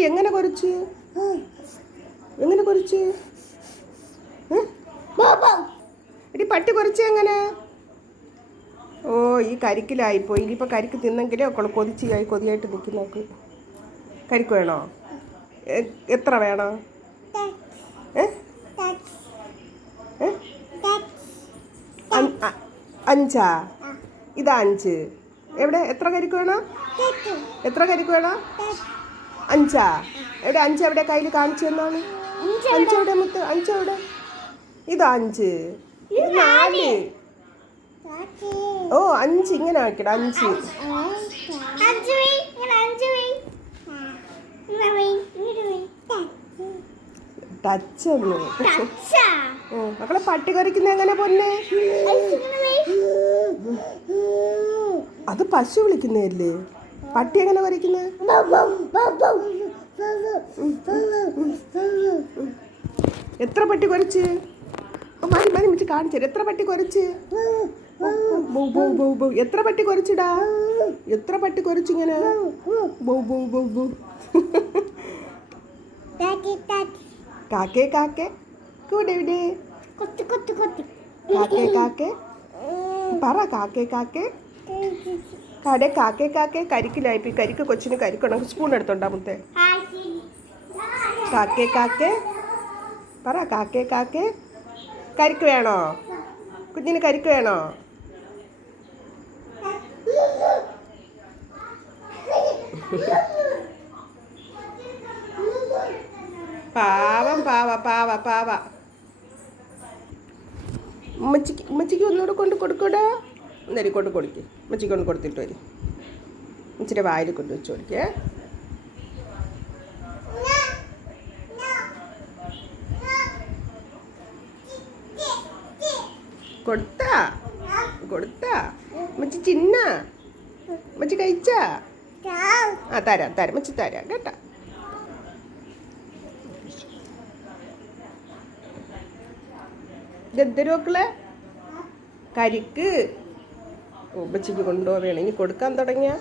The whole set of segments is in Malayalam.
എങ്ങനെ കുറച്ച് എടി പട്ടി കുറച്ച് എങ്ങനെ? ഓ ഈ കരിക്കിലായിപ്പോയി. ഇനിയിപ്പോൾ കരിക്ക് തിന്നെങ്കിലേ ഒക്കെ കൊതിയായിട്ട് നിൽക്കും. നോക്ക്, കരിക്ക് വേണോ? എത്ര വേണം? അഞ്ചാ? ഇതാ 5. എവിടെ? എത്ര കരിക്ക് വേണം? എത്ര കരിക്ക് വേണം? 5. എവിടെ 5? എവിടെ കയ്യിൽ കാണിച്ചു തന്നാണ്? 5 എവിടെ മുത്ത്? 5 എവിടെ? ഇതാ 5. 4. ഓ 5 ഇങ്ങനെ ആക്കിടാ. 5 ടച്ച് ഒന്ന്. മക്കളെ പട്ടി കറിക്കുന്ന എങ്ങനെ പൊന്നെ? അത് പശു വിളിക്കുന്നതല്ലേ? പട്ടി എങ്ങനെ കറിക്കുന്നത്? എത്ര പട്ടി കുറച്ച്? മതി മിച്ച് കാണിച്ചു. എത്ര പട്ടി കുറച്ച്? എത്ര പട്ടി കുറച്ചിടാ? എത്ര പട്ടി കുറച്ചിങ്ങനെ? കാക്കേ കാക്കേ കൂടെ ഇവിടെ. കാക്കേ കാക്കേ പറ. കാക്കേ കാക്കേ കട. കാക്കേ കാക്കേ കരിക്കിലായിപ്പോയി. കരിക്ക് കൊച്ചിന് കരിക്കണം. സ്പൂൺ എടുത്തോണ്ടാ മുത്തേ. കാക്കേ കാക്കേ പറ. കാക്കേ കാക്കേ കരിക്ക് വേണോ? കുഞ്ഞിന് കരിക്ക് വേണോ? പാവം പാവ. ഉമ്മച്ചിക്ക് ഒന്നുകൂടെ കൊണ്ട് കൊടുക്കൂടാ? ഒന്നേരി കൊണ്ട് കൊടുക്ക്. ഉമ്മച്ചിക്ക് കൊണ്ട് കൊടുത്തിട്ട് വരും. ഇച്ചിരി വായിൽ കൊണ്ട് വെച്ച് കൊടുക്കേ. കൊടുത്താ ഉമ്മച്ചി ചിന്ന? ഉമ്മച്ചി കഴിച്ചാ? തരാം ഉമ്മച്ചി തരാം കേട്ടാ. ഇതെന്തൊരു മക്കളെ? കരിക്ക്. ഉമ്മച്ചിക്ക് കൊണ്ടുപോവേണം. ഇനി കൊടുക്കാൻ തുടങ്ങിയ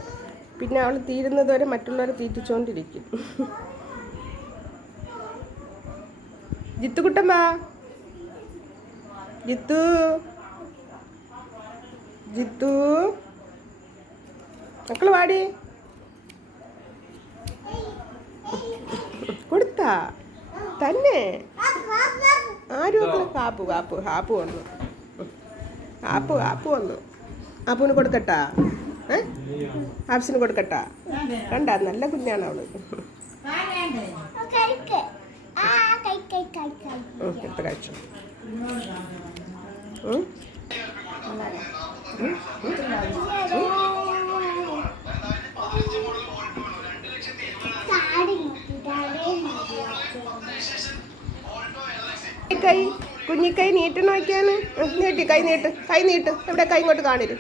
പിന്നെ അവൾ തീരുന്നത് വരെ മറ്റുള്ളവരെ തീറ്റിച്ചുകൊണ്ടിരിക്കും. ജിത്തുകുട്ടമ്മ, ജിത്തു മക്കള് വാടി. കൊടുത്താ തന്നെ? ആരും ഹാപ്പു വന്നു. ഹാപ്പുവിന് കൊടുക്കട്ടാ? ഹാപ്സിന് കൊടുക്കട്ടാ? കണ്ട നല്ല കുഞ്ഞാണ് അവള്. എടുത്ത് കഴിച്ചു. കുഞ്ഞിക്കൈ നീട്ട് നോക്കിയാണ്. നീട്ടി കൈ നീട്ട്. എവിടെ കൈ ഇങ്ങോട്ട് കാണില്ല.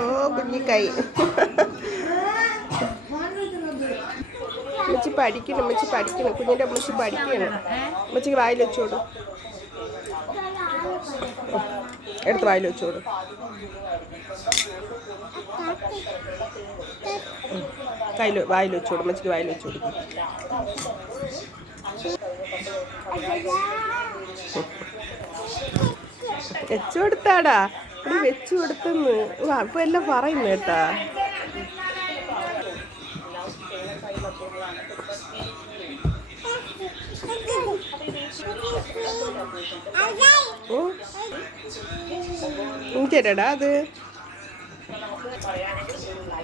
ഓ കുഞ്ഞിക്കൈ. ഉമ്മച്ചി പഠിക്കണം. കുഞ്ഞിൻ്റെ ഉമ്മച്ചി പഠിക്കണം. ഉമ്മച്ചിക്ക് വായിൽ വെച്ചോട്. എടുത്ത് വായിൽ വെച്ചോട്. വായിൽ വെച്ചോട്. ഉമ്മച്ചിക്ക് വായിൽ വെച്ചോട്. വെച്ചു കൊടുത്താടാ? വെച്ചു കൊടുത്തെന്ന് അപ്പൊ എല്ലാം പറയുന്നു കേട്ടാ. തരടാ അത്.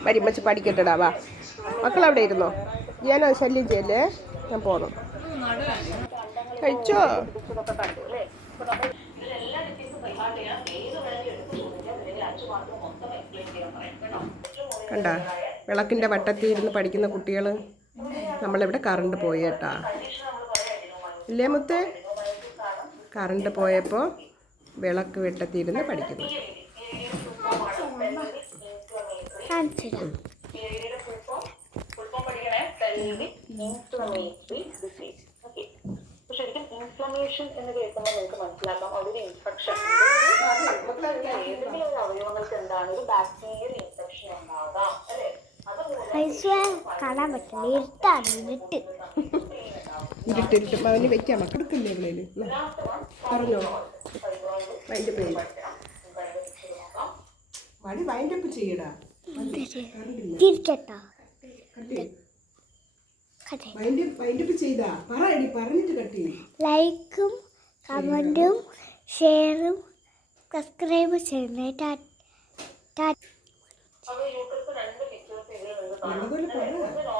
മരിമച്ച് പഠിക്കട്ടടാ. വാ മക്കളവിടെ ഇരുന്നോ. ഞാനോ ശല്യം ചെയ്യല്ലേ. ഞാൻ പോന്നു. കഴിച്ചോ? കണ്ട വിളക്കിൻ്റെ വട്ടത്തിൽ ഇരുന്ന് പഠിക്കുന്ന കുട്ടികൾ. നമ്മളിവിടെ കറണ്ട് പോയി കേട്ടാ. ഇല്ലേ മുത്തേ? കറണ്ട് പോയപ്പോൾ വിളക്ക് വെട്ടത്തിൽ ഇരുന്ന് പഠിക്കുന്നു. ശരിക്കും ഇൻഫ്ലമേഷൻ എന്ന് കേൾക്കുമ്പോൾ നിങ്ങൾക്ക് മനസ്സിലാക്കാം അവിടെ ഒരു ഇൻഫെക്ഷൻ. ഏതെങ്കിലും ഒരു അവയവങ്ങൾക്ക് എന്താണ് ഒരു ബാക്ടീരിയൽ ഇൻഫെക്ഷൻ ഉണ്ടാകാം അല്ലേ? അതുപോലെ കാണാൻ പറ്റില്ല, ഇരുട്ടാണ്, ഇരുട്ട്. ഇരുട്ട് അവന് വെക്കാം മക്കെടുക്കല്ലേ എവിടെയും പറഞ്ഞോ. വൈൻഡ് പേര് മടി വൈൻഡപ്പ് ചെയ്യടാ. തിരിക്കട്ടോ. വൈൻഡപ്പ് ചെയ്താ പറയടി, പറഞ്ഞിട്ട് കട്ടി. ലൈക്കും കമൻറ്റും ഷെയറും സബ്സ്ക്രൈബ് ചെയ്യണേ. അവൾ യൂട്യൂബിൽ 2 പിക്ചേഴ്സ് ഇതിൽ നിന്ന് അതുപോലെ പറ. കാണാം.